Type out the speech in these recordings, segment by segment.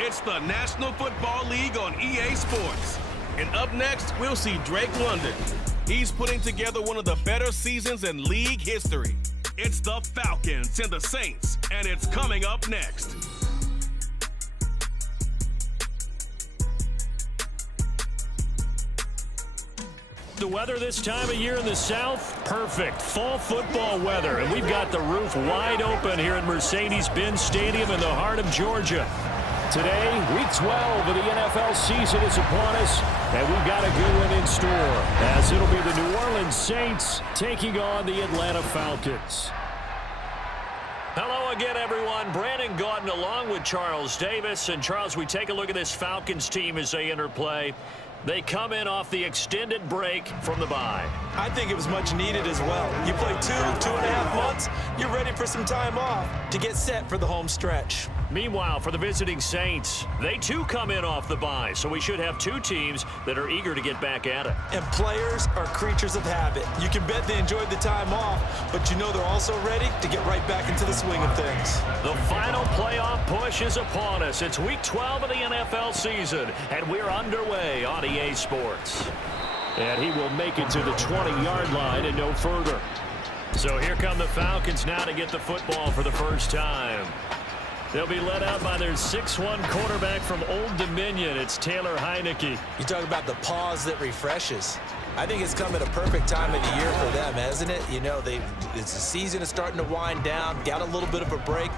It's the National Football League on EA Sports. And up next, we'll see Drake London. He's putting together one of the better seasons in league history. It's the Falcons and the Saints, and it's coming up next. The weather this time of year in the South, perfect. Fall football weather, and we've got the roof wide open here at Mercedes-Benz Stadium in the heart of Georgia. Today, Week 12 of the NFL season is upon us, and we've got a good one in store, as it'll be the New Orleans Saints taking on the Atlanta Falcons. Hello again, everyone. Brandon Gaudin along with Charles Davis. And, Charles, we take a look at this Falcons team as they enter play. They come in off the extended break from the bye. I think it was much needed as well. You play 2.5 months, you're ready for some time off to get set for the home stretch. Meanwhile, for the visiting Saints, they too come in off the bye, so we should have two teams that are eager to get back at it. And players are creatures of habit. You can bet they enjoyed the time off, but you know they're also ready to get right back into the swing of things. The final playoff push is upon us. It's Week 12 of the NFL season, and we're underway on EA Sports. And he will make it to the 20-yard line and no further. So here come the Falcons now to get the football for the first time. They'll be led out by their 6'1 quarterback from Old Dominion. It's Taylor Heineke. You talk about the pause that refreshes. I think it's come at a perfect time of the year for them, hasn't it? You know, the season is starting to wind down, got a little bit of a break.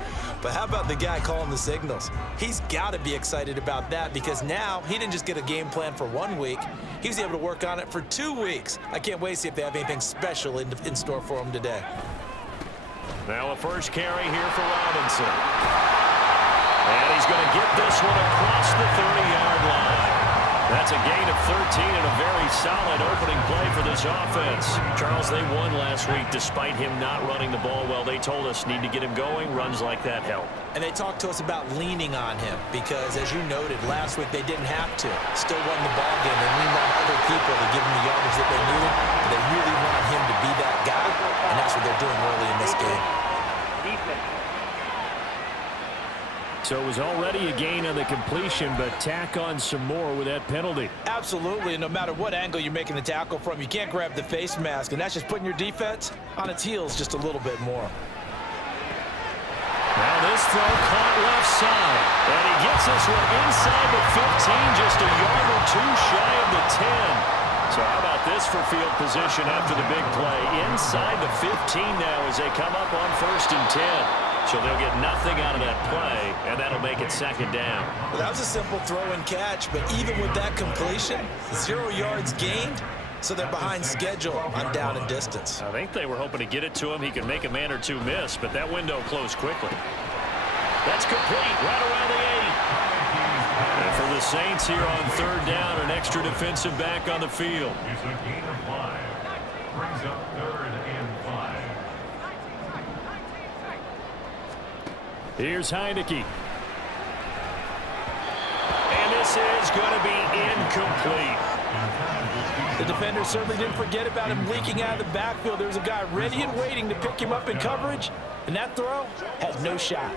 But how about the guy calling the signals? He's got to be excited about that because now he didn't just get a game plan for 1 week. He was able to work on it for 2 weeks. I can't wait to see if they have anything special in store for him today. Now a first carry here for Robinson. And he's going to get this one across the 30-yard line. That's a gain of 13 and a very solid opening play for this offense. Charles, they won last week despite him not running the ball well. They told us need to get him going. Runs like that help. And they talked to us about leaning on him because, as you noted, last week they didn't have to. Still won the ball game. They leaned on other people to give them the yardage that they needed. But they really wanted him to be that guy, and that's what they're doing early in this game. So it was already a gain on the completion, but tack on some more with that penalty. Absolutely, and no matter what angle you're making the tackle from, you can't grab the face mask, and that's just putting your defense on its heels just a little bit more. Now this throw caught left side, and he gets this one inside the 15, just a yard or two shy of the 10. So how about this for field position after the big play? Inside the 15 now as they come up on 1st and 10. So they'll get nothing out of that play, and that'll make it 2nd down. Well, that was a simple throw and catch, but even with that completion, 0 yards gained, so they're behind schedule on down and distance. I think they were hoping to get it to him. He could make a man or two miss, but that window closed quickly. That's complete right around the 8. And for the Saints here on 3rd down, an extra defensive back on the field. It's a gain of 5. Brings up 3rd and 5. Here's Heineke. And this is going to be incomplete. The defender certainly didn't forget about him leaking out of the backfield. There was a guy ready and waiting to pick him up in coverage, and that throw had no shot.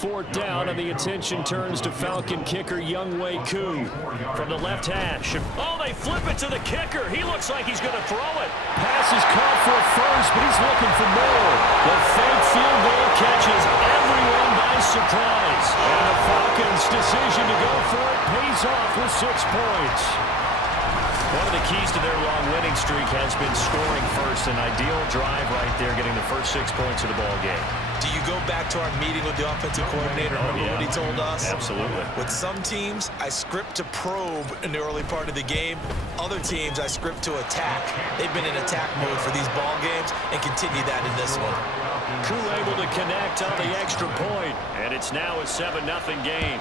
4th down, and the attention turns to Falcon kicker Younghoe Koo from the left hash. Oh, they flip it to the kicker. He looks like he's going to throw it. Pass is caught for a first, but he's looking for more. The fake field goal catches everyone by surprise. And the Falcons' decision to go for it pays off with 6 points. One of the keys to their long winning streak has been scoring first. An ideal drive right there, getting the first 6 points of the ball game. Do you go back to our meeting with the offensive coordinator? Remember what he told us? Absolutely. With some teams, I script to probe in the early part of the game. Other teams, I script to attack. They've been in attack mode for these ball games and continue that in this one. Koo able to connect on the extra point, and it's now a 7-0 game.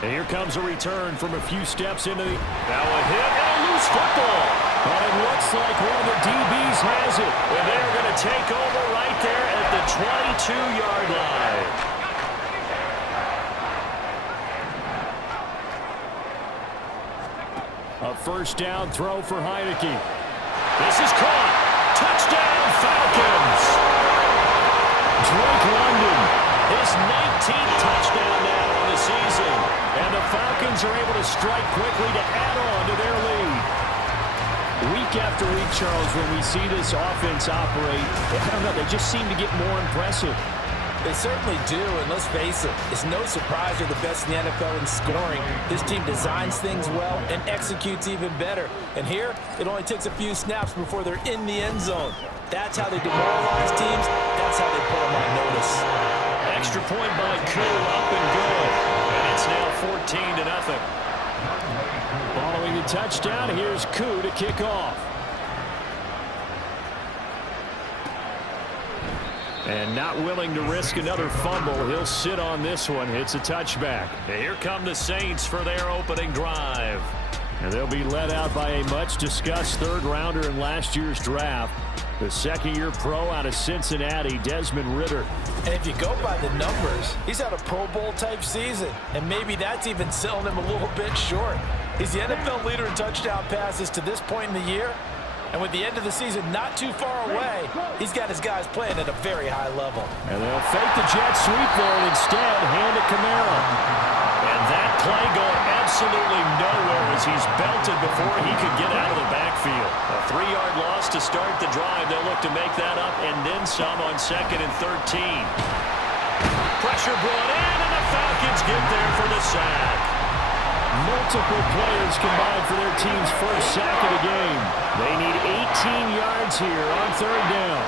And here comes a return from a few steps into the... Now a hit and a loose football. But it looks like one of the DBs has it. And they're going to take over right there at the 22-yard line. A 1st down throw for Heineke. This is caught. Touchdown, Falcons! Drake London, his 19th touchdown now on the season. And the Falcons are able to strike quickly to add on to their lead. Week after week, Charles, when we see this offense operate, I don't know, they just seem to get more impressive. They certainly do, and let's face it, it's no surprise they're the best in the NFL in scoring. This team designs things well and executes even better. And here, it only takes a few snaps before they're in the end zone. That's how they demoralize teams. That's how they put them on notice. Extra point by Koo, up and good. And it's now 14-0. Following the touchdown, here's Koo to kick off. And not willing to risk another fumble, he'll sit on this one. It's a touchback. And here come the Saints for their opening drive. And they'll be led out by a much-discussed third-rounder in last year's draft, the second-year pro out of Cincinnati, Desmond Ridder. And if you go by the numbers, he's had a Pro Bowl-type season, and maybe that's even selling him a little bit short. He's the NFL leader in touchdown passes to this point in the year, and with the end of the season not too far away, he's got his guys playing at a very high level. And they'll fake the jet sweep there and instead hand it Kamara. And that play going absolutely nowhere as he's belted before he could get out of the backfield. A 3-yard loss to start the drive. They'll look to make that up and then some on 2nd and 13. Pressure brought in, and the Falcons get there for the sack. Multiple players combined for their team's first sack of the game. They need 18 yards here on 3rd down.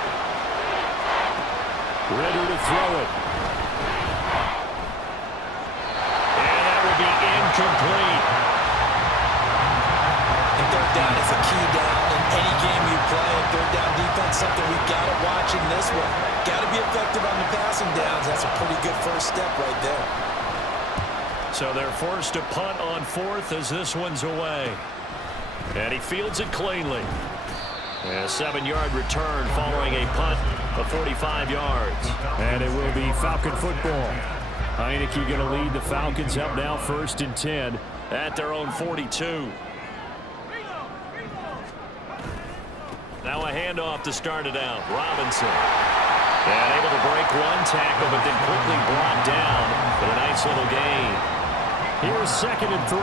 Ridder to throw it. And that will be incomplete. And 3rd down is a key down in any game you play. And 3rd down defense, something we've got to watch in this one. Got to be effective on the passing downs. That's a pretty good first step right there. So they're forced to punt on 4th as this one's away. And he fields it cleanly. And a 7-yard return following a punt of 45 yards. And it will be Falcon football. Heineke going to lead the Falcons up now 1st and 10 at their own 42. Now a handoff to start it out. Robinson. And able to break one tackle, but then quickly brought down for a nice little gain. Here's 2nd and 3.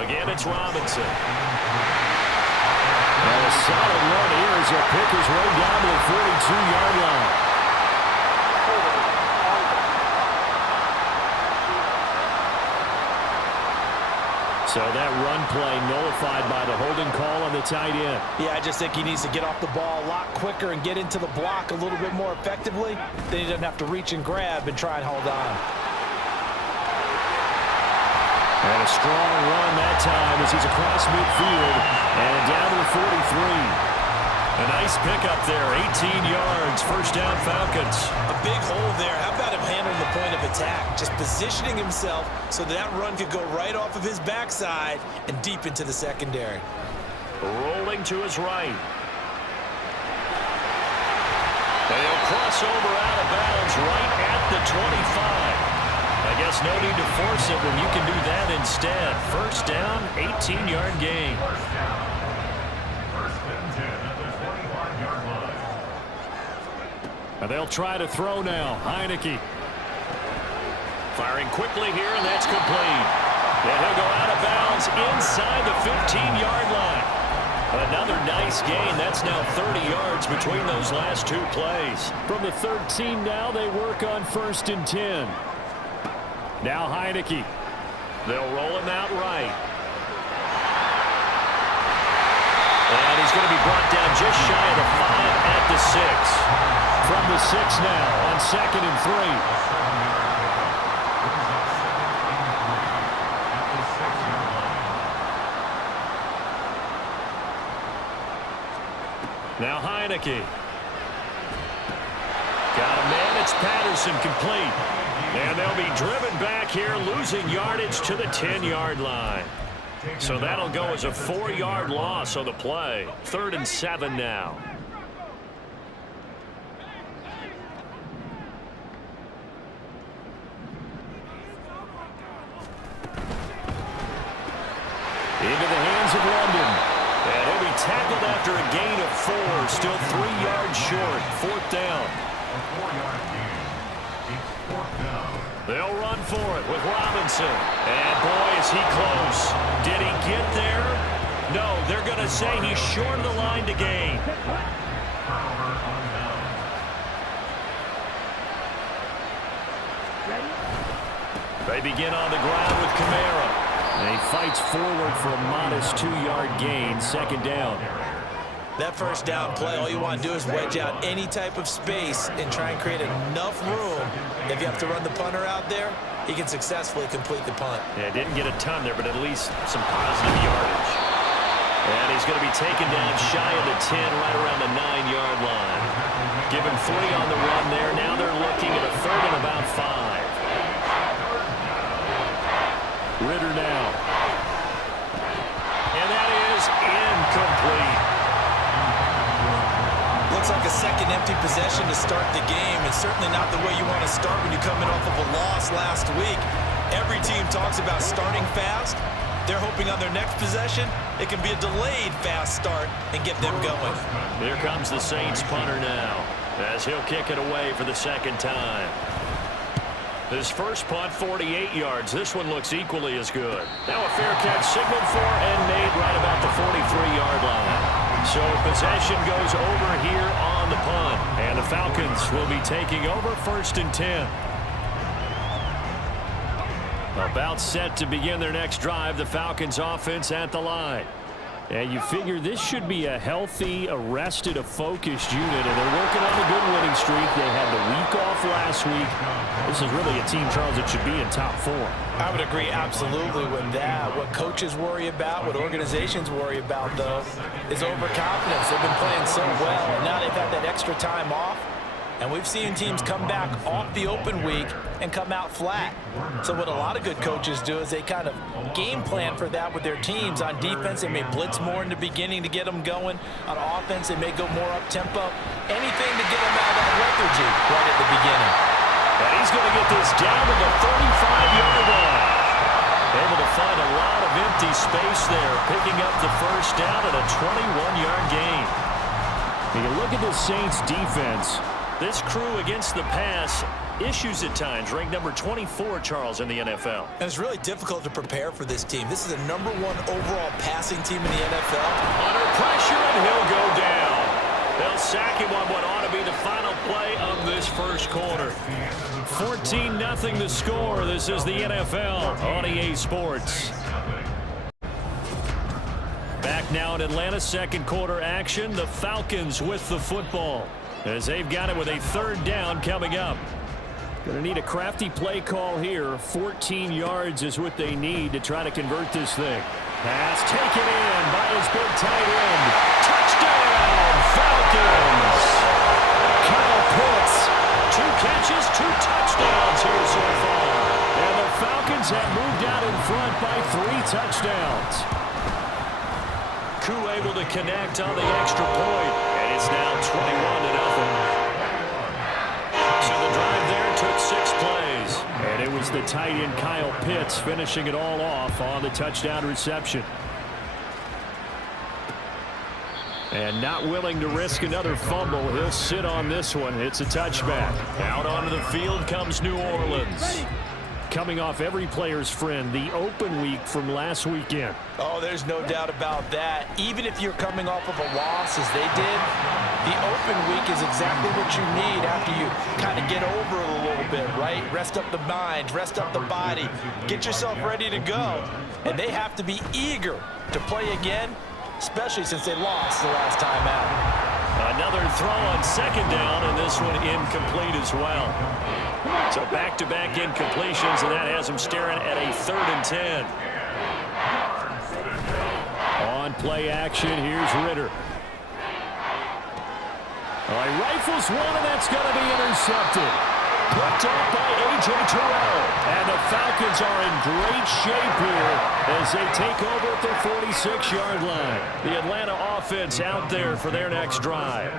Again, it's Robinson. And a solid run here as he'll pick his way down to the 42-yard line. So that run play nullified by the holding call on the tight end. Yeah, I just think he needs to get off the ball a lot quicker and get into the block a little bit more effectively. Then he doesn't have to reach and grab and try and hold on. And a strong run that time as he's across midfield and down to the 43. A nice pickup there, 18 yards, 1st down Falcons. A big hole there. How about him handling the point of attack? Just positioning himself so that run could go right off of his backside and deep into the secondary. Rolling to his right. And he'll cross over out of bounds right at the 25. I guess no need to force it when you can do that instead. 1st down, 18-yard gain. And they'll try to throw now. Heineke. Firing quickly here, and that's complete. And he'll go out of bounds inside the 15-yard line. Another nice gain. That's now 30 yards between those last 2 plays. From the 13 now, they work on 1st and 10. Now Heineke. They'll roll him out right. And he's going to be brought down just shy of the 5 at the 6. From the 6 now on 2nd and 3. Now Heineke. Got a man. It's Patterson complete. And they'll be driven back here, losing yardage to the 10-yard line. So that'll go as a 4-yard loss on the play. 3rd and 7 now. Into the hands of London. And he'll be tackled after a gain of 4, still 3 yards short. 4th down. A 4-yard gain. It's 4th down. They'll run for it with Robinson. And boy, is he close. Did he get there? No, they're going to say he's short of the line to gain. Turnover on down. They begin on the ground with Kamara. And he fights forward for a modest 2-yard gain. 2nd down. That first down play, all you want to do is wedge out any type of space and try and create enough room. If you have to run the punter out there, he can successfully complete the punt. Yeah, didn't get a ton there, but at least some positive yardage. And he's going to be taken down shy of the 10, right around the 9-yard line. Give him 3 on the run there. Now they're looking at a 3rd and about 5. Ritter now. And that is incomplete. Looks like a second empty possession to start the game, and certainly not the way you want to start when you're coming off of a loss last week. Every team talks about starting fast. They're hoping on their next possession, it can be a delayed fast start and get them going. Here comes the Saints punter now, as he'll kick it away for the 2nd time. His first punt, 48 yards. This one looks equally as good. Now a fair catch signaled for and made right about the 43-yard line. So possession goes over here on the punt. And the Falcons will be taking over 1st and 10. About set to begin their next drive, the Falcons offense at the line. And you figure this should be a healthy, arrested, a focused unit, and they're working on a good winning streak. They had the week off last week. This is really a team, Charles, that should be in top 4. I would agree absolutely with that. What coaches worry about, what organizations worry about, though, is overconfidence. They've been playing so well, and now they've had that extra time off. And we've seen teams come back off the open week and come out flat. So what a lot of good coaches do is they kind of game plan for that with their teams. On defense, they may blitz more in the beginning to get them going. On offense, they may go more up-tempo. Anything to get them out of that lethargy right at the beginning. And he's going to get this down to the 35-yard line. Able to find a lot of empty space there, picking up the first down at a 21-yard gain. You look at the Saints defense. This crew against the pass, issues at times, ranked number 24, Charles, in the NFL. And it's really difficult to prepare for this team. This is a #1 overall passing team in the NFL. Under pressure, and he'll go down. They'll sack him on what ought to be the final play of this first quarter. 14-0 the score. This is the NFL on EA Sports. Back now in Atlanta, 2nd quarter action. The Falcons with the football, as they've got it with a 3rd down coming up. Going to need a crafty play call here. 14 yards is what they need to try to convert this thing. Pass taken in by his big tight end. Touchdown, Falcons! Kyle Pitts, 2 catches, 2 touchdowns here so far. And the Falcons have moved out in front by 3 touchdowns. Koo able to connect on the extra point, and it's now 21-0. So the drive there took 6 plays, and it was the tight end Kyle Pitts finishing it all off on the touchdown reception. And not willing to risk another fumble, he'll sit on this one. It's a touchback. Out onto the field comes New Orleans. Coming off every player's friend, the open week from last weekend. Oh, there's no doubt about that. Even if you're coming off of a loss as they did, the open week is exactly what you need after you kind of get over it a little bit, right? Rest up the mind, rest up the body, get yourself ready to go. And they have to be eager to play again, especially since they lost the last time out. Another throw on 2nd down, and this one incomplete as well. So back-to-back incompletions, and that has him staring at a 3rd and 10. On play action, here's Ritter. All right, rifles one, and that's going to be intercepted. Picked up by A.J. Terrell. And the Falcons are in great shape here as they take over at their 46-yard line. The Atlanta offense out there for their next drive.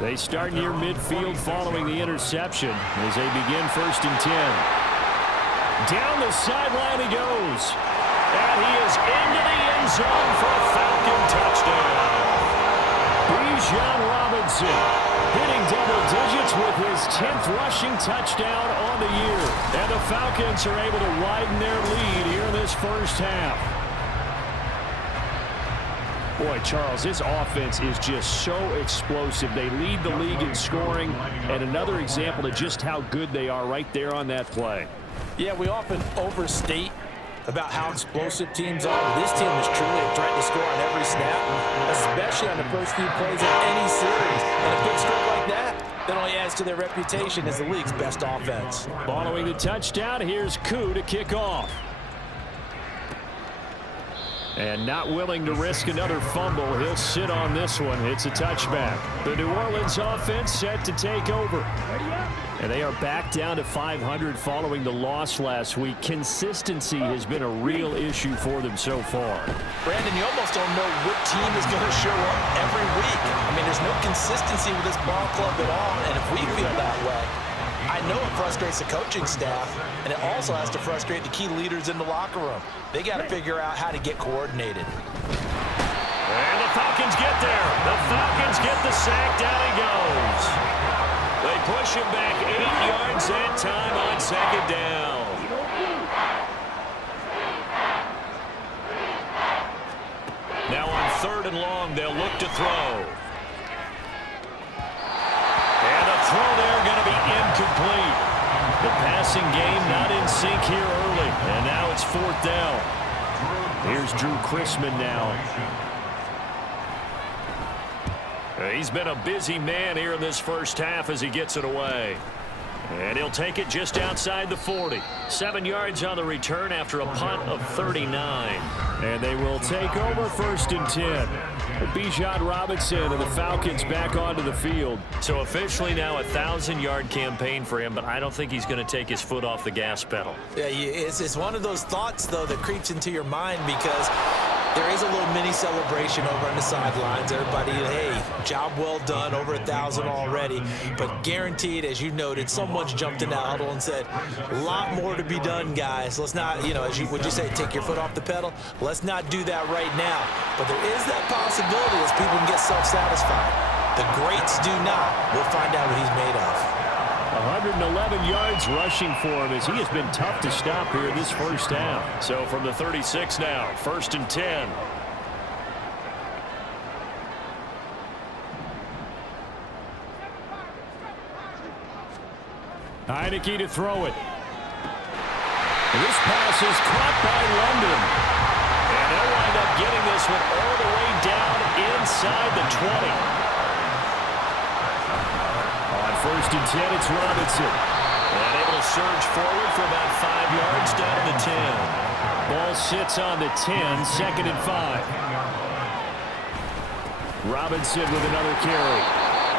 They start near midfield following the interception as they begin 1st and 10. Down the sideline he goes. And he is into the end zone for a Falcon touchdown. Bijan Robinson, hitting double digits with his 10th rushing touchdown on the year. And the Falcons are able to widen their lead here in this first half. Boy, Charles, his offense is just so explosive. They lead the league in scoring, and another example of just how good they are right there on that play. Yeah, we often overstate about how explosive teams are. This team is truly a threat to score on every snap, especially on the first few plays of any series. And a big score like that only adds to their reputation as the league's best offense. Following the touchdown, here's Koo to kick off. And not willing to risk another fumble, he'll sit on this one. It's a touchback. The New Orleans offense set to take over. And they are back down to 500 following the loss last week. Consistency has been a real issue for them so far. Brandon, you almost don't know what team is going to show up every week. I mean, there's no consistency with this ball club at all, and if we feel that way, I know it frustrates the coaching staff, and it also has to frustrate the key leaders in the locker room. They got to figure out how to get coordinated. And the Falcons get there. The Falcons get the sack. Down he goes. They push him back 8 yards that time on second down. Now on 3rd and long, they'll look to throw. And the throw there going to be incomplete. The passing game not in sync here early. And now it's 4th down. Here's Drew Chrisman now. He's been a busy man here in this first half as he gets it away. And he'll take it just outside the 40. 7 yards on the return after a punt of 39. And they will take over 1st and 10. Bijan Robinson and the Falcons back onto the field. So officially now a 1,000-yard campaign for him, but I don't think he's going to take his foot off the gas pedal. Yeah, it's one of those thoughts, though, that creeps into your mind because there is a little mini celebration over on the sidelines. Everybody, hey, job well done, over 1,000 already. But guaranteed, as you noted, someone's jumped in that huddle and said, a lot more to be done, guys. Let's not, would you say, take your foot off the pedal? Let's not do that right now. But there is that possibility as people can get self-satisfied. The greats do not. We'll find out what he's made of. 111 yards rushing for him as he has been tough to stop here in this first half. So from the 36 now, 1st and 10. Heineke to throw it. And this pass is caught by London. And they'll wind up getting this one all the way down inside the 20. 1st and 10, it's Robinson. And able to surge forward for about 5 yards down to the 10. Ball sits on the 10, 2nd and 5. Robinson with another carry.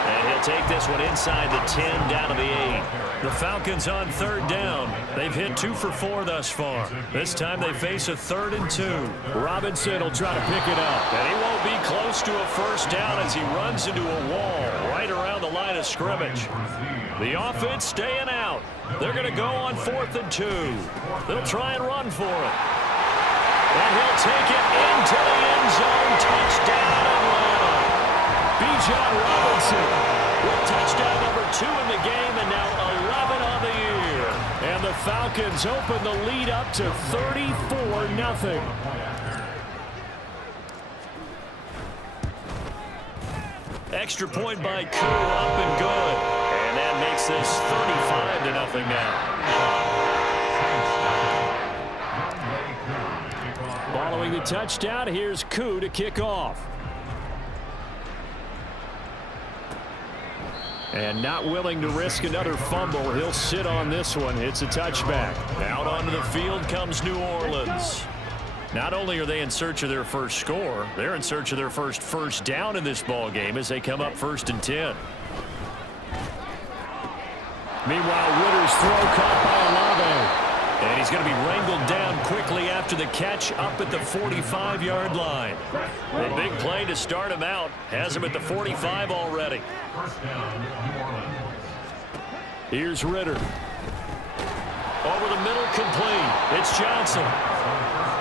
And he'll take this one inside the 10 down to the 8. The Falcons on 3rd down. They've hit 2 for 4 thus far. This time they face a 3rd and 2. Robinson will try to pick it up. And he won't be close to a first down as he runs into a wall right around the line of scrimmage. The offense staying out. They're going to go on 4th and 2. They'll try and run for it. And he'll take it into the end zone. Touchdown, Atlanta. Bijan Robinson with touchdown number 2 in the game and now 11 on the year. And the Falcons open the lead up to 34-0. Extra point by Koo, up and good. And that makes this 35-0 now. Following the touchdown, here's Koo to kick off. And not willing to risk another fumble, he'll sit on this one. It's a touchback. Out onto the field comes New Orleans. Not only are they in search of their first score, they're in search of their first down in this ball game as they come up 1st and 10. Meanwhile, Ritter's throw caught by Olave. And he's going to be wrangled down quickly after the catch up at the 45-yard line. A big play to start him out. Has him at the 45 already. Here's Ritter. Over the middle, complete. It's Johnson.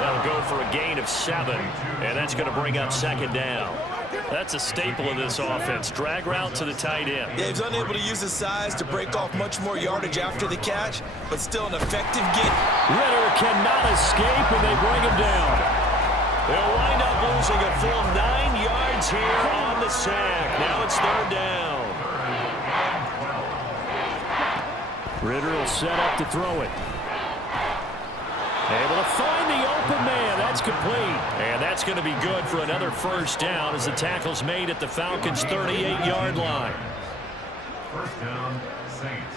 That'll go for a gain of 7. And that's going to bring up 2nd down. That's a staple of this offense. Drag route to the tight end. Yeah, he's unable to use his size to break off much more yardage after the catch, but still an effective get. Ritter cannot escape, and they bring him down. They'll wind up losing a full 9 yards here on the sack. Now it's 3rd down. Ritter will set up to throw it. Able to find the open man. That's complete. And that's going to be good for another 1st down as the tackle's made at the Falcons' 38-yard line. 1st down, Saints.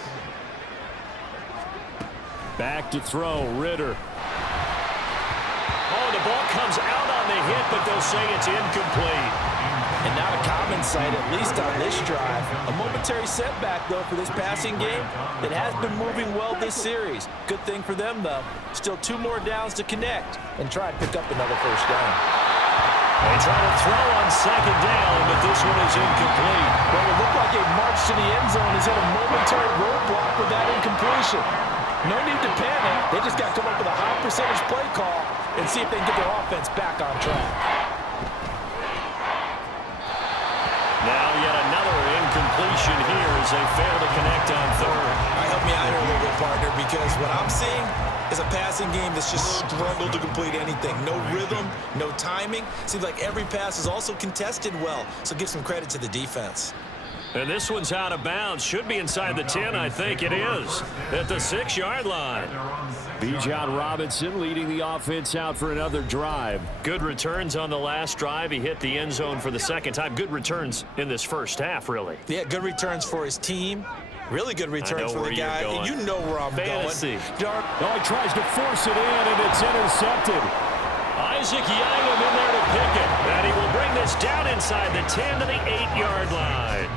Back to throw, Ritter. Oh, the ball comes out on the hit, but they'll say it's incomplete. And not a common sight, at least on this drive. A momentary setback, though, for this passing game that has been moving well this series. Good thing for them, though. Still 2 more downs to connect and try and pick up another 1st down. They try to throw on 2nd down, but this one is incomplete. Well, it looked like a march to the end zone has hit a momentary roadblock with that incompletion. No need to panic. They just got to come up with a high percentage play call and see if they can get their offense back on track. Now yet another incompletion here as they fail to connect on 3rd. All right, help me out here a little bit, partner, because what I'm seeing is a passing game that's just struggled to complete anything. No rhythm, no timing. Seems like every pass is also contested well, so give some credit to the defense. And this one's out of bounds. Should be inside the 10, I think it is, at the 6-yard line. Bijan Robinson leading the offense out for another drive. Good returns on the last drive. He hit the end zone for the 2nd time. Good returns in this 1st half, really. Yeah, good returns for his team. Really good returns for the guy. You know where I'm Fantasy. going. Oh, he tries to force it in, and it's intercepted. Isaac Yianum in there to pick it. And he will bring this down inside the 10 to the 8-yard line.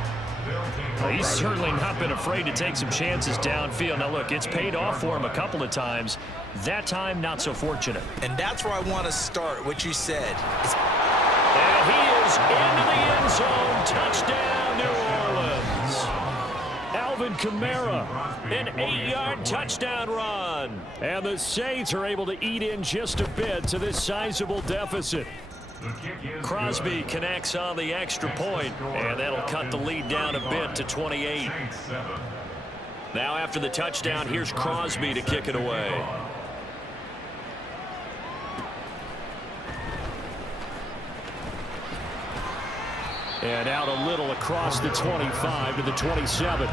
He's certainly not been afraid to take some chances downfield. Now, look, it's paid off for him a couple of times. That time, not so fortunate. And that's where I want to start, what you said. And he is into the end zone. Touchdown, New Orleans. Alvin Kamara, an 8-yard touchdown run. And the Saints are able to eat in just a bit to this sizable deficit. Crosby connects on the extra point, and that'll cut the lead down a bit to 28. Now after the touchdown, here's Crosby to kick it away. And out a little across the 25 to the 27.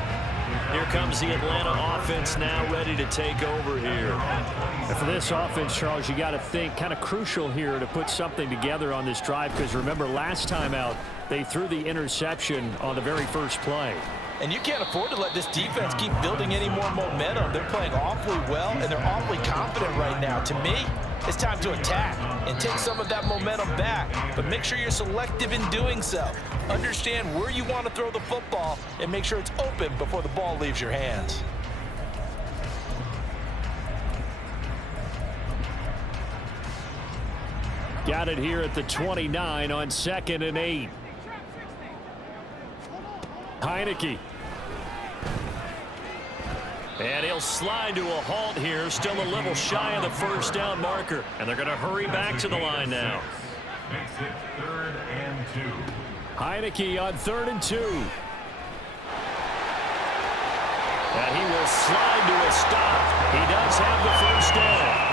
Here comes the Atlanta offense now ready to take over here. And for this offense, Charles, you got to think kind of crucial here to put something together on this drive, because remember last time out they threw the interception on the very first play. And you can't afford to let this defense keep building any more momentum. They're playing awfully well, and they're awfully confident right now. To me, it's time to attack and take some of that momentum back. But make sure you're selective in doing so. Understand where you want to throw the football and make sure it's open before the ball leaves your hands. Got it here at the 29 on 2nd and 8. Heineke. And he'll slide to a halt here, still a little shy of the 1st down marker. And they're going to hurry back to the line now. Makes it 3rd and 2. Heineke on 3rd and 2. And he will slide to a stop. He does have the 1st down.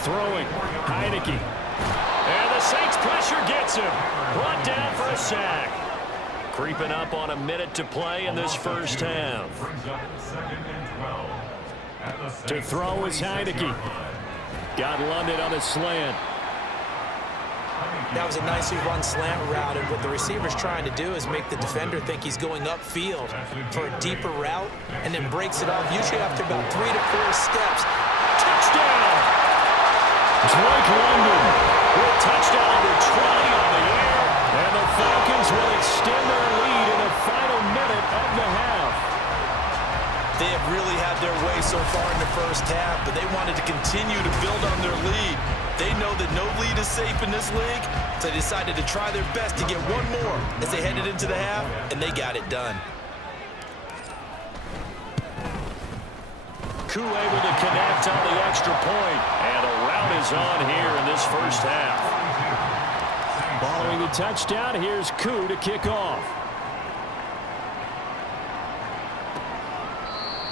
Throwing, Heineke. And the Saints pressure gets him. Brought down for a sack. Creeping up on a minute to play in this 1st half. To throw is Heineke. Got London on a slant. That was a nicely run slant route, and what the receiver's trying to do is make the defender think he's going upfield for a deeper route, and then breaks it off, usually after about 3 to 4 steps. Touchdown! Drake London with touchdown number 20 on the air, and the Falcons will extend their lead in the final minute of the half. They have really had their way so far in the 1st half, but they wanted to continue to build on their lead. They know that no lead is safe in this league, so they decided to try their best to get one more as they headed into the half, and they got it done. Koo able to connect on the extra point. And a rout is on here in this first half. Following the touchdown, here's Koo to kick off.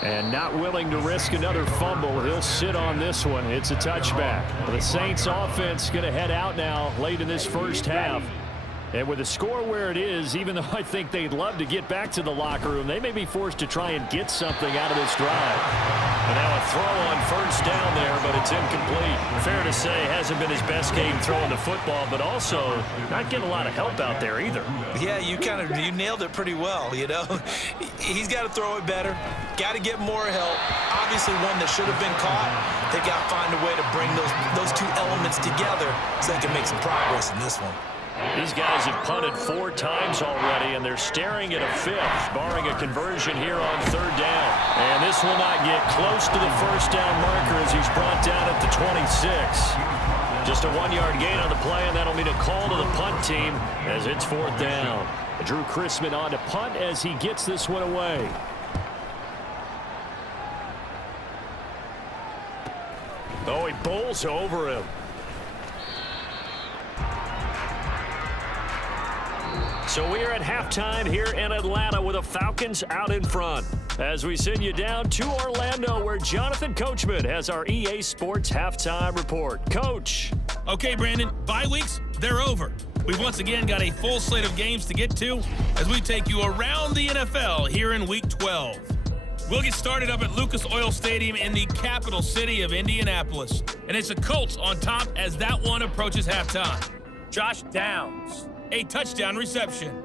And not willing to risk another fumble. He'll sit on this one. It's a touchback. The Saints offense going to head out now late in this first half. And with the score where it is, even though I think they'd love to get back to the locker room, they may be forced to try and get something out of this drive. And now a throw on first down there, but it's incomplete. Fair to say, hasn't been his best game throwing the football, but also not getting a lot of help out there either. Yeah, you nailed it pretty well, you know. He's got to throw it better. Got to get more help. Obviously one that should have been caught. They got to find a way to bring those two elements together so they can make some progress in this one. These guys have punted 4 times already, and they're staring at a 5th, barring a conversion here on 3rd down. And this will not get close to the first down marker as he's brought down at the 26. Just a 1-yard gain on the play, and that'll mean a call to the punt team as it's 4th down. Drew Chrisman on to punt as he gets this one away. Oh, he bowls over him. So we are at halftime here in Atlanta with the Falcons out in front. As we send you down to Orlando, where Jonathan Coachman has our EA Sports halftime report. Coach. Okay, Brandon, bye weeks, they're over. We've once again got a full slate of games to get to as we take you around the NFL here in Week 12. We'll get started up at Lucas Oil Stadium in the capital city of Indianapolis. And it's the Colts on top as that one approaches halftime. Josh Downs, a touchdown reception.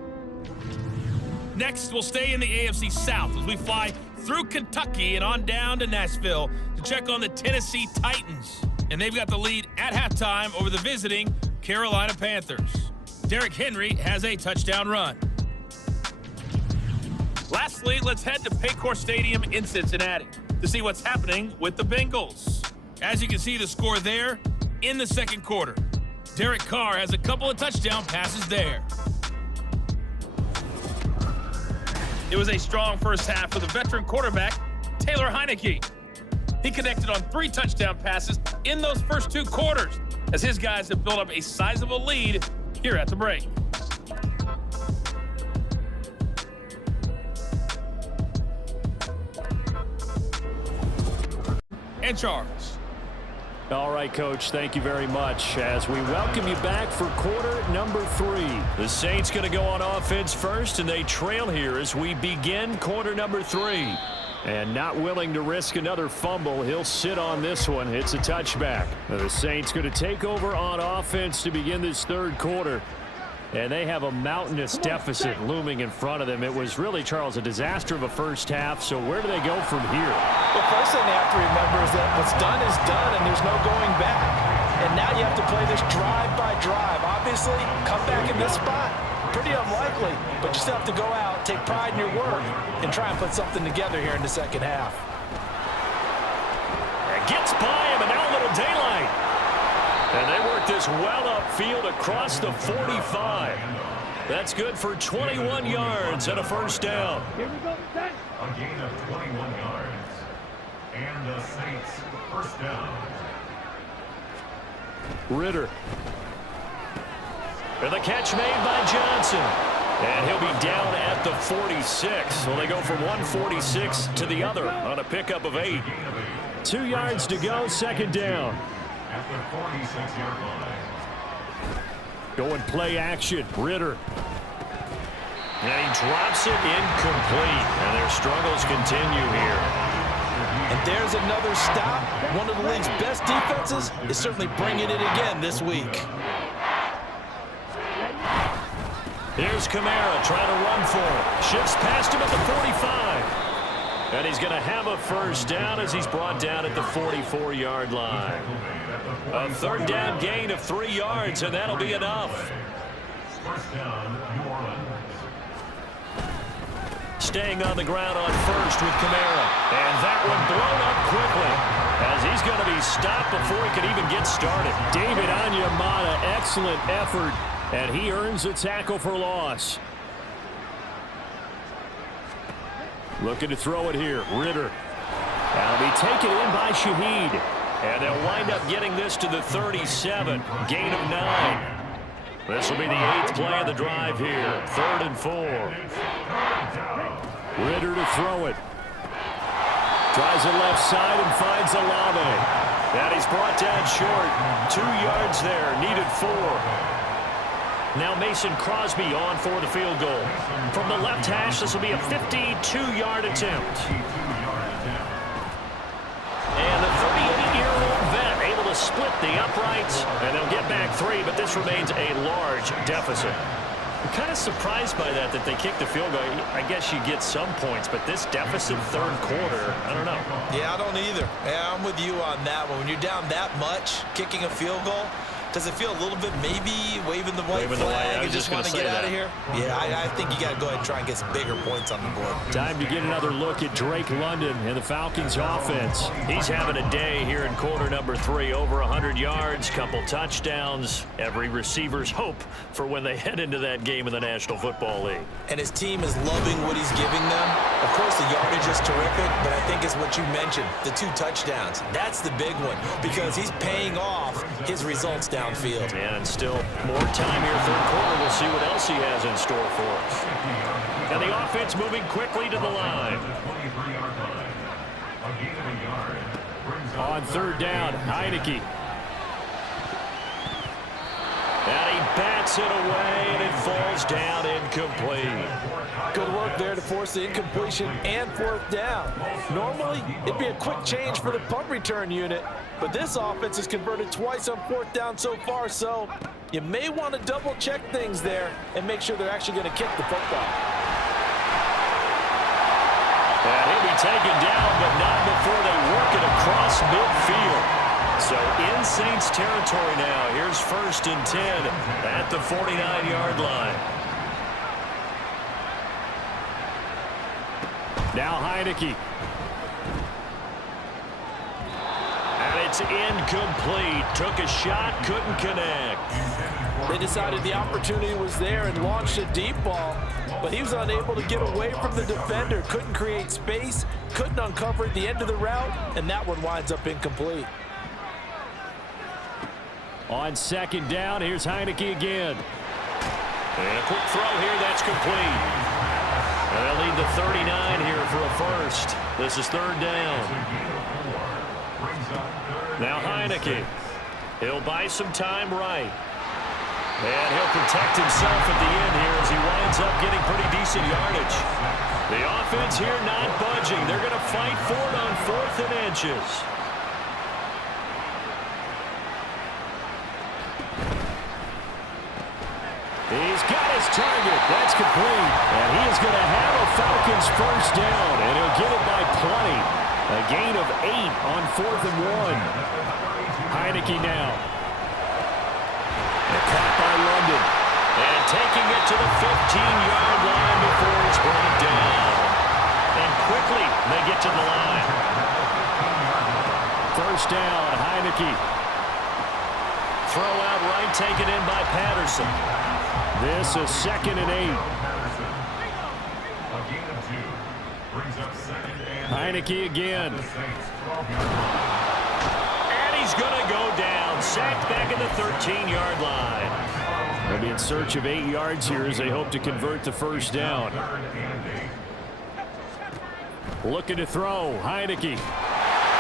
Next, we'll stay in the AFC South as we fly through Kentucky and on down to Nashville to check on the Tennessee Titans. And they've got the lead at halftime over the visiting Carolina Panthers. Derrick Henry has a touchdown run. Lastly, let's head to Paycor Stadium in Cincinnati to see what's happening with the Bengals. As you can see the score there in the second quarter. Derek Carr has a couple of touchdown passes there. It was a strong first half for the veteran quarterback, Taylor Heineke. He connected on 3 touchdown passes in those first 2 quarters as his guys have built up a sizable lead here at the break. And Charles. All right, Coach, thank you very much as we welcome you back for quarter number 3. The Saints going to go on offense first, and they trail here as we begin quarter number 3. And not willing to risk another fumble, he'll sit on this one. It's a touchback. Now the Saints going to take over on offense to begin this third quarter. And they have a mountainous deficit looming in front of them. It was really, Charles, a disaster of a first half. So where do they go from here? The first thing they have to remember is that what's done is done, and there's no going back. And now you have to play this drive by drive. Obviously, come back in this spot, pretty unlikely. But you still have to go out, take pride in your work, and try and put something together here in the second half. It gets by him, and now a little daylight. And they work this well upfield across the 45. That's good for 21 yards and a first down. A gain of 21 yards. And the Saints first down. Ritter. And the catch made by Johnson. And he'll be down at the 46. So they go from 146 to the other on a pickup of 8. 2 yards to go, second down. At the 46-yard line. Going play action, Ritter. And he drops it incomplete. And their struggles continue here. And there's another stop. One of the league's best defenses is certainly bringing it again this week. Here's Kamara trying to run for it. Shifts past him at the 45. And he's going to have a first down as he's brought down at the 44-yard line. A third down gain of 3 yards, and that'll be enough. First down, New Orleans. Staying on the ground on first with Kamara. And that one blown up quickly as he's going to be stopped before he can even get started. David Onyemata, excellent effort, and he earns a tackle for loss. Looking to throw it here. Ritter. That'll be taken in by Shaheed. And they'll wind up getting this to the 37. Gain of 9. This will be the 8th play of the drive here. 3rd and 4. Ritter to throw it. Tries it left side and finds Olave. And he's brought down short. 2 yards there. Needed 4. Now Mason Crosby on for the field goal. From the left hash, this will be a 52-yard attempt. And the 38-year-old vet able to split the uprights, and they'll get back 3, but this remains a large deficit. I'm kind of surprised by that they kicked the field goal. I guess you get some points, but this deficit 3rd quarter, I don't know. Yeah, I don't either. Yeah, I'm with you on that one. When you're down that much, kicking a field goal, does it feel a little bit maybe waving the white flag and just want to get out of here? Yeah, I think you got to go ahead and try and get some bigger points on the board. Time to get another look at Drake London and the Falcons offense. He's having a day here in quarter number 3. Over 100 yards, couple touchdowns. Every receiver's hope for when they head into that game in the National Football League. And his team is loving what he's giving them. Of course, the yardage is terrific, but I think it's what you mentioned, the 2 touchdowns. That's the big one because he's paying off his results downfield. And still more time here, 3rd quarter. We'll see what else he has in store for us. And the offense moving quickly to the line. On 3rd down, Heineke. And he bats it away, and it falls down incomplete. Good work there to force the incompletion and 4th down. Normally, it'd be a quick change for the punt return unit, but this offense has converted twice on 4th down so far, so you may want to double-check things there and make sure they're actually going to kick the football. And he'll be taken down, but not before they work it across midfield. So in Saints territory now. Here's 1st and 10 at the 49-yard line. Now Heineke. And it's incomplete. Took a shot, couldn't connect. They decided the opportunity was there and launched a deep ball, but he was unable to get away from the defender. Couldn't create space, couldn't uncover at the end of the route, and that one winds up incomplete. On 2nd down, here's Heineke again. And a quick throw here, that's complete. And they'll need the 39 here for a 1st. This is 3rd down. Now Heineke. He'll buy some time right. And he'll protect himself at the end here as he winds up getting pretty decent yardage. The offense here not budging. They're going to fight for it on 4th and inches. He's got his target. That's complete. And he is going to have a Falcons 1st down, and he'll get it by plenty. A gain of 8 on 4th and 1. Heineke now. The caught by London. And taking it to the 15-yard line before it's brought down. And quickly they get to the line. 1st down, Heineke. Throw out right, taken in by Patterson. This is 2nd and 8. Heineke again. And he's going to go down. Sacked back at the 13-yard line. They'll be in search of 8 yards here as they hope to convert the 1st down. Looking to throw. Heineke.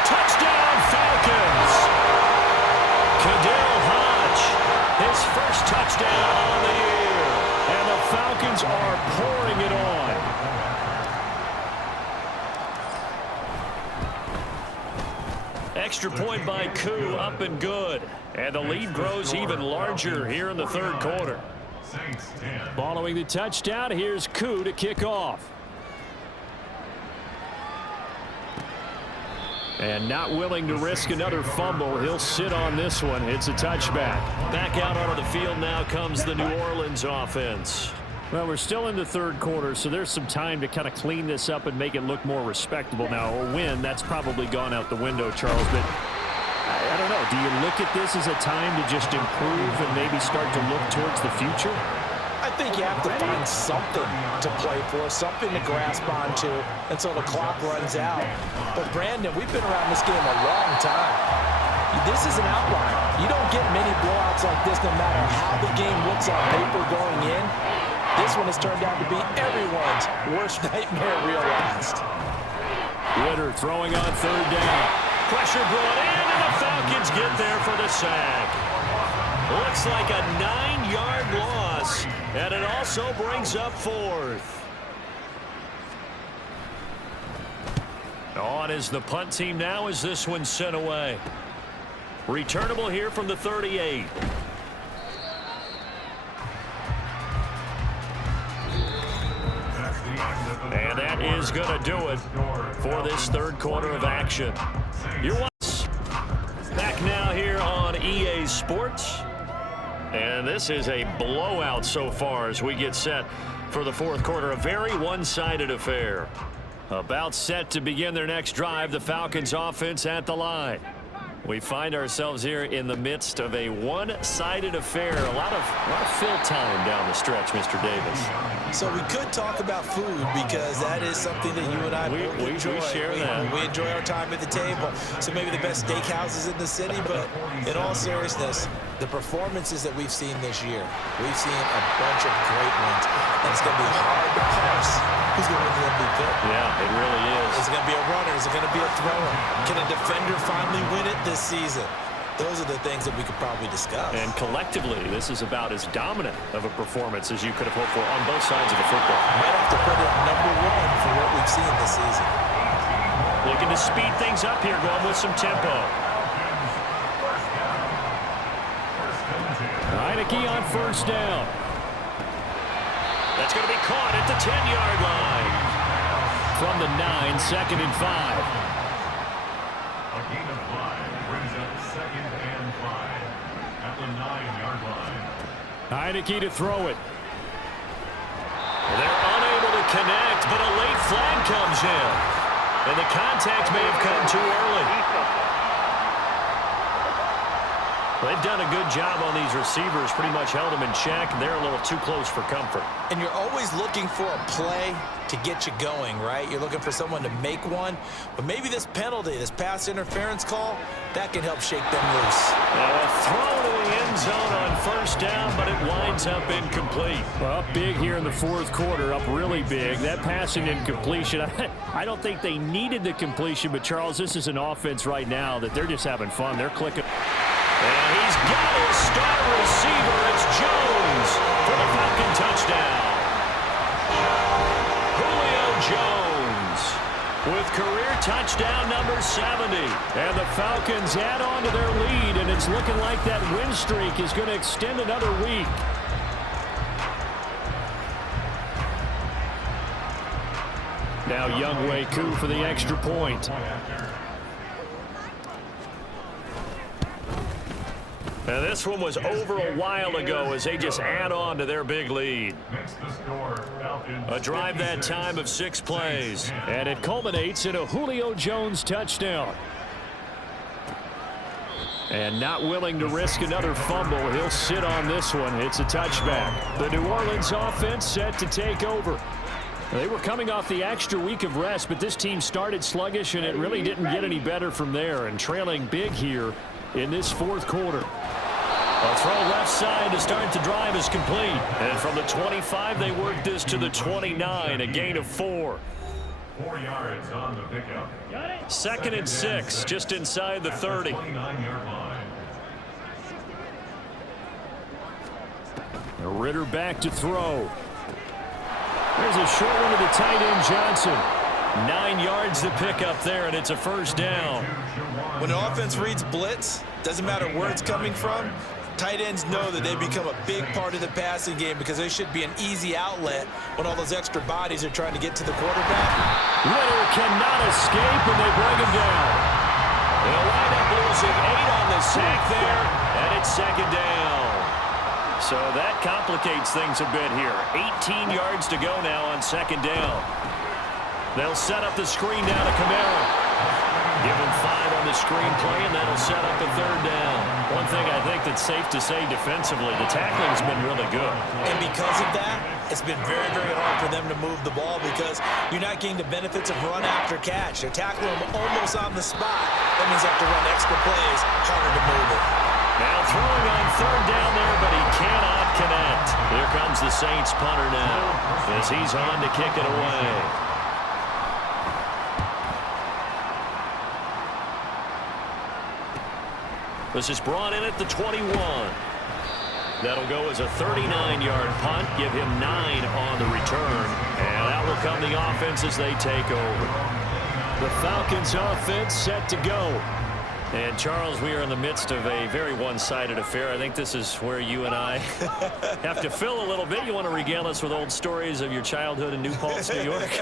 Touchdown, Falcons! Kadel Hodge, his 1st touchdown on the year. And the Falcons are pouring it on. Extra point by Koo, up and good. And the lead grows even larger here in the 3rd quarter. Following the touchdown, here's Koo to kick off. And not willing to risk another fumble. He'll sit on this one. It's a touchback. Back out onto the field now comes the New Orleans offense. Well, we're still in the 3rd quarter, so there's some time to kind of clean this up and make it look more respectable. Now, a win, that's probably gone out the window, Charles, but I don't know. Do you look at this as a time to just improve and maybe start to look towards the future? I think you have to find something to play for, something to grasp onto until the clock runs out. But, Brandon, we've been around this game a long time. This is an outlier. You don't get many blowouts like this no matter how the game looks on paper going in. This one has turned out to be everyone's worst nightmare realized. Ritter throwing on third down. Pressure brought in, and the Falcons get there for the sack. Looks like a 9-yard loss, and it also brings up fourth. On is the punt team now as this one's sent away. Returnable here from the 38. And that is going to do it for this third quarter of action. You're back now here on EA Sports. And this is a blowout so far as we get set for the fourth quarter. A very one-sided affair. About set to begin their next drive, the Falcons offense at the line. We find ourselves here in the midst of a one-sided affair. A lot of fill time down the stretch, Mr. Davis. So we could talk about food because that is something that you and I enjoy. We share that. We enjoy our time at the table. So maybe the best steakhouses in the city, but in all seriousness, the performances that we've seen this year, we've seen a bunch of great ones. And it's going to be hard to parse who's going to win the MVP. Yeah, it really is. Is it going to be a runner? Is it going to be a thrower? Can a defender finally win it this season? Those are the things that we could probably discuss. And collectively, this is about as dominant of a performance as you could have hoped for on both sides of the football. Might have to put it #1 for what we've seen this season. Looking to speed things up here, going with some tempo. Heineke on first down. That's going to be caught at the 10-yard line. From the 9, 2nd and 5. A gain of 5 brings up 2nd and 5 at the 9-yard line. Heineke to throw it. They're unable to connect, but a late flag comes in. And the contact may have come too early. They've done a good job on these receivers, pretty much held them in check. They're a little too close for comfort. And you're always looking for a play to get you going, right? You're looking for someone to make one. But maybe this penalty, this pass interference call, that can help shake them loose. A throw to the end zone on first down, but it winds up incomplete. Well, up big here in the fourth quarter, up really big. That passing incompletion, I don't think they needed the completion, but Charles, this is an offense right now that they're just having fun. They're clicking. And he's got his star receiver. It's Jones for the Falcon touchdown. Julio Jones with career touchdown number 70. And the Falcons add on to their lead, and it's looking like that win streak is going to extend another week. Now Younghoe Koo for the extra point. And this one was over a while ago as they just add on to their big lead. A drive that time of 6 plays. And it culminates in a Julio Jones touchdown. And not willing to risk another fumble, he'll sit on this one. It's a touchback. The New Orleans offense set to take over. They were coming off the extra week of rest, but this team started sluggish, and it really didn't get any better from there. And trailing big here in this fourth quarter. A throw left side to start the drive is complete. And from the 25, they work this to the 29, a gain of 4. 4 yards on the pickup. 2nd and 6, just inside the 30. 29-yard line. Ritter back to throw. There's a short one to the tight end, Johnson. 9 yards to pick up there, and it's a first down. When the offense reads blitz, doesn't matter where it's coming from, tight ends know that they become a big part of the passing game because they should be an easy outlet when all those extra bodies are trying to get to the quarterback. Ritter cannot escape, and they bring him down. They'll wind up losing 8 on the sack there, and it's 2nd down. So that complicates things a bit here. 18 yards to go now on 2nd down. They'll set up the screen now to Kamara. Give him 5 on the screenplay, and that'll set up a 3rd down. One thing I think that's safe to say defensively, the tackling's been really good. And because of that, it's been very, very hard for them to move the ball because you're not getting the benefits of run after catch. They're tackling them almost on the spot. That means they have to run extra plays, harder to move it. Now throwing on 3rd down there, but he cannot connect. Here comes the Saints punter now as he's on to kick it away. This is brought in at the 21. That'll go as a 39-yard punt, give him 9 on the return. And out will come the offense as they take over. The Falcons offense set to go. And, Charles, we are in the midst of a very one-sided affair. I think this is where you and I have to fill a little bit. You want to regale us with old stories of your childhood in New Paltz, New York?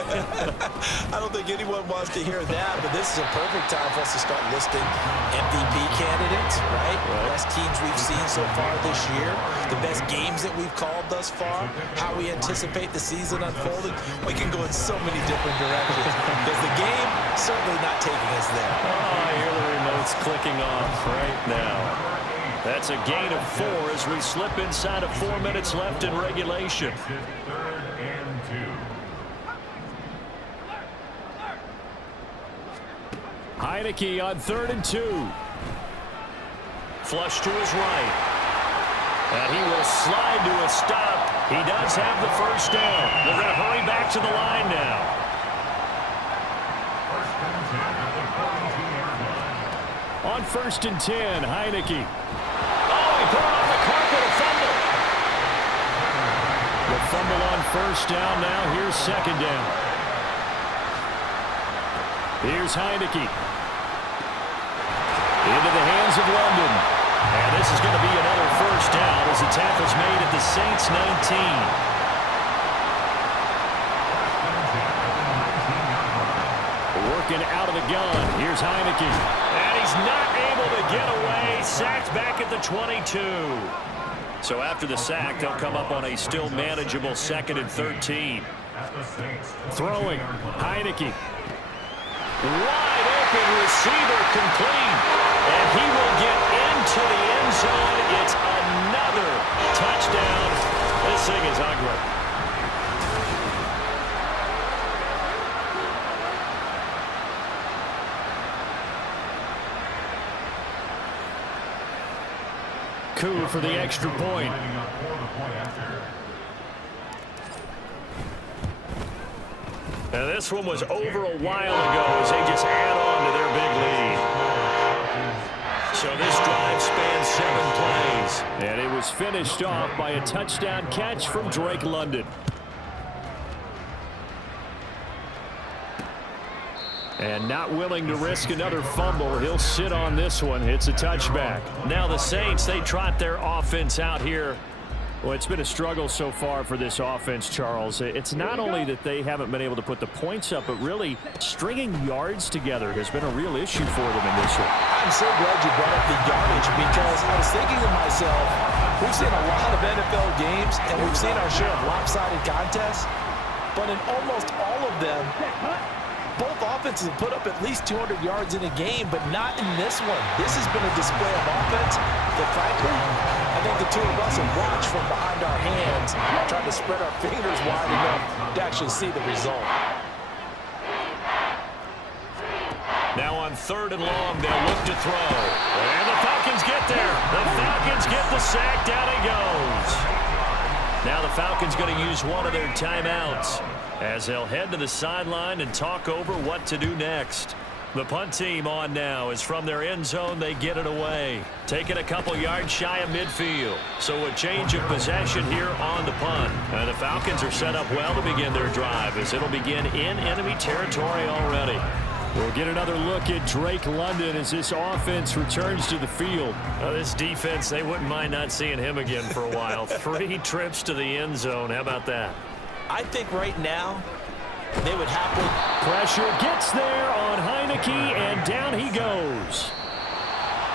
I don't think anyone wants to hear that, but this is a perfect time for us to start listing MVP candidates, right? Best teams we've seen so far this year, the best games that we've called thus far, how we anticipate the season unfolding. We can go in so many different directions because the game certainly not taking us there. Oh, I hear the remote's clicking off right now. That's a gain of 4 as we slip inside of 4 minutes left in regulation. 3rd and 2. Heineke on 3rd and 2. Flush to his right. And he will slide to a stop. He does have the 1st down. They're going to hurry back to the line now. 1st and 10, Heineke. Oh, he put it on the carpet, a fumble. The fumble on 1st down now. Here's 2nd down. Here's Heineke. Into the hands of London. And this is going to be another 1st down as the tackle's made at the Saints 19. Working out of the gun. Here's Heineke. And he's not able to get away. Sacked back at the 22. So after the sack, they'll come up on a still manageable 2nd and 13. Throwing. Heineke. Wide open receiver complete. And he will get into the end zone. It's another touchdown. This thing is ugly. Coup for the extra point. Now this one was over a while ago as they just add on to their big lead. So this drive spans 7 plays. And it was finished off by a touchdown catch from Drake London. And not willing to risk another fumble. He'll sit on this one. It's a touchback. Now the Saints, they trot their offense out here. Well, it's been a struggle so far for this offense, Charles. It's not only that they haven't been able to put the points up, but really stringing yards together has been a real issue for them in this one. I'm so glad you brought up the yardage because I was thinking to myself, we've seen a lot of NFL games and we've seen our share of lopsided contests, but in almost all of them, both offenses have put up at least 200 yards in a game, but not in this one. This has been a display of offense that, frankly, I think the two of us have watched from behind our hands, trying to spread our fingers wide enough to actually see the result. Now on 3rd and long, they'll look to throw. And the Falcons get there. The Falcons get the sack. Down he goes. Now the Falcons going to use one of their timeouts as they'll head to the sideline and talk over what to do next. The punt team on now is from their end zone. They get it away. Taking a couple yards shy of midfield. So a change of possession here on the punt. And the Falcons are set up well to begin their drive as it'll begin in enemy territory already. We'll get another look at Drake London as this offense returns to the field. This defense, they wouldn't mind not seeing him again for a while. 3 trips to the end zone. How about that? I think right now they would happily. Pressure gets there on Heineke, and down he goes.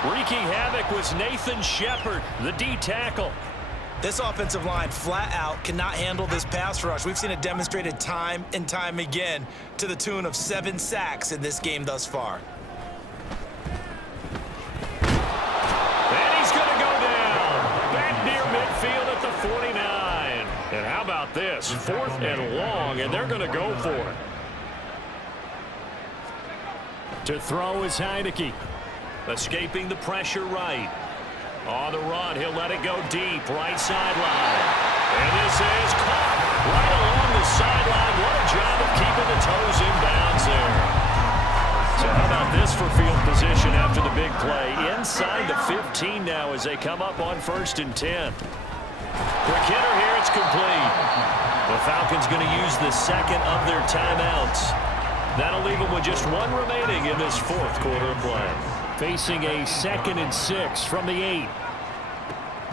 Wreaking havoc was Nathan Shepard, the D tackle. This offensive line flat out cannot handle this pass rush. We've seen it demonstrated time and time again to the tune of 7 sacks in this game thus far. 4th and long, and they're going to go for it. To throw is Heineke. Escaping the pressure right. On the run, he'll let it go deep, right sideline. And this is caught right along the sideline. What a job of keeping the toes in bounds there. So how about this for field position after the big play? Inside the 15 now as they come up on 1st and 10. Quick hitter here, it's complete. The Falcons going to use the second of their timeouts. That'll leave them with just one remaining in this 4th quarter of play. Facing a 2nd and 6 from the 8.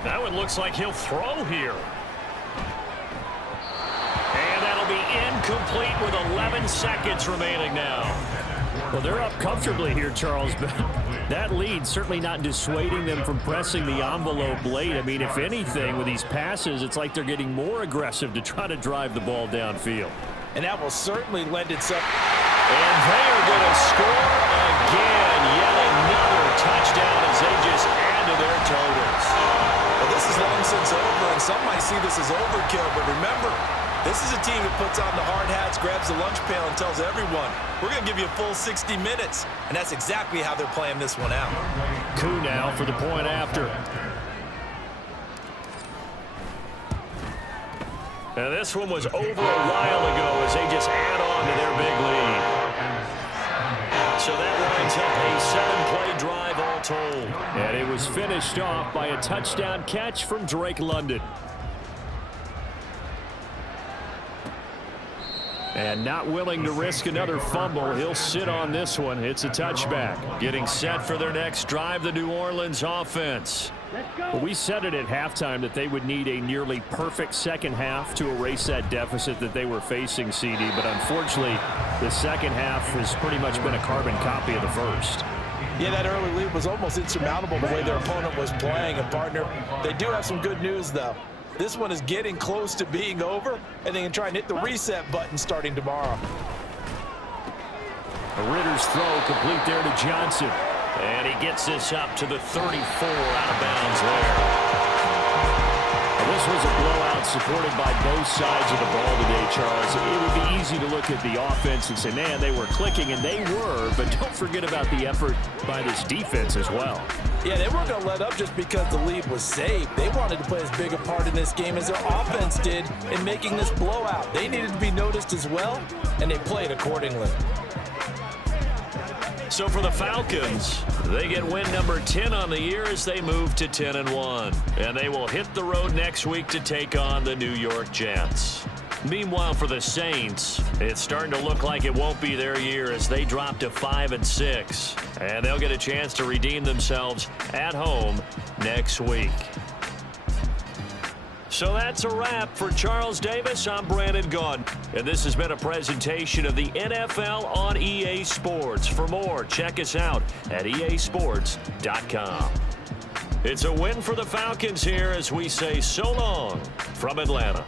That one looks like he'll throw here. And that'll be incomplete with 11 seconds remaining now. Well, they're up comfortably here, Charles, but that lead certainly not dissuading them from pressing the envelope late. I mean, if anything, with these passes, it's like they're getting more aggressive to try to drive the ball downfield. And that will certainly lend itself. And they are going to score again. Yet another touchdown as they just add to their totals. Well, this is long since over, and some might see this as overkill. But remember, this is a team that puts on the hard hats, grabs the lunch pail, and tells everyone, we're going to give you a full 60 minutes. And that's exactly how they're playing this one out. Coup now for the point after. And this one was over a while ago as they just add on to their big lead. So that winds up a 7-play drive all told. And it was finished off by a touchdown catch from Drake London. And not willing to risk another fumble, he'll sit on this one. It's a touchback. Getting set for their next drive, the New Orleans offense. Well, we said it at halftime that they would need a nearly perfect second half to erase that deficit that they were facing, CD. But unfortunately, the second half has pretty much been a carbon copy of the first. Yeah, that early lead was almost insurmountable the way their opponent was playing. And, partner, they do have some good news, though. This one is getting close to being over, and they can try and hit the reset button starting tomorrow. Ritter's throw complete there to Johnson. And he gets this up to the 34 out of bounds there. This was a blowout supported by both sides of the ball today, Charles. It would be easy to look at the offense and say, man, they were clicking, and they were, but don't forget about the effort by this defense as well. Yeah, they weren't going to let up just because the lead was saved. They wanted to play as big a part in this game as their offense did in making this blowout. They needed to be noticed as well, and they played accordingly. So for the Falcons, they get win number 10 on the year as they move to 10-1. And they will hit the road next week to take on the New York Jets. Meanwhile, for the Saints, it's starting to look like it won't be their year as they drop to 5-6. And they'll get a chance to redeem themselves at home next week. So that's a wrap for Charles Davis. I'm Brandon Gaudin, and this has been a presentation of the NFL on EA Sports. For more, check us out at easports.com. It's a win for the Falcons here as we say so long from Atlanta.